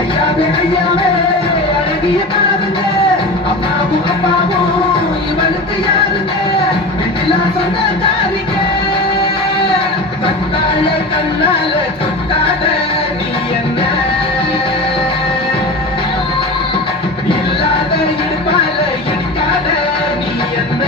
ஐயாவே ஐயாவே அழகிய பாருங்க, அம்மாவும் அப்பாவும் இவனுக்கு யாருங்க, வெண்ணிலா சொந்த தாரிங்க, கத்தாழ கண்ணால சுட்டாத நீ என்ன, இல்லாத இடுப்பால இடிக்காத நீ என்ன.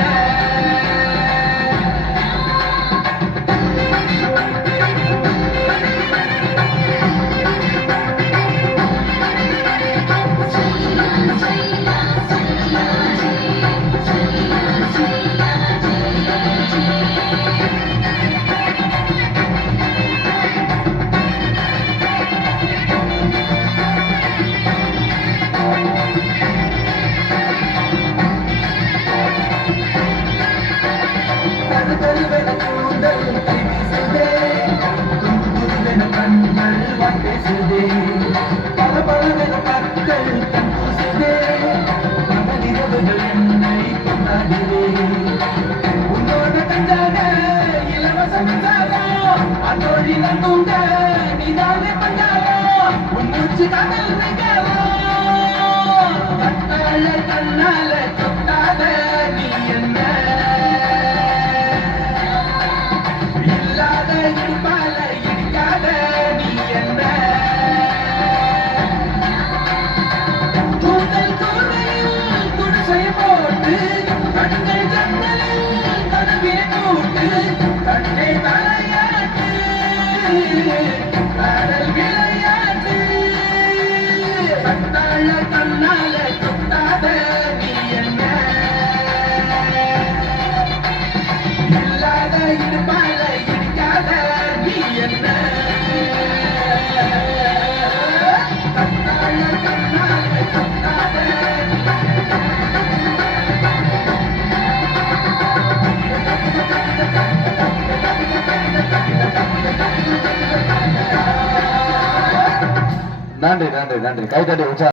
கண்ணால தொட்டாத நீ என்ன, இல்லாத இடுப்பால இடிக்காத நீ என்ன. கூந்தல் கூரையில் குடிசை போட்டு கண்கள் ஜன்னலில் கனவினை கூட்டு, கண்ணை தலையாட்டு கடல் விளையாட்டு, கண்ணால கண்ணால தொட்டாத நீ என்ன, இல்லாத இடுப்பால இடிக்காத நீ என்ன. கண்ணால கண்ணால தொட்டாத நன்றி நன்றி நன்றி கைத்தட்டி உற்சாகம்.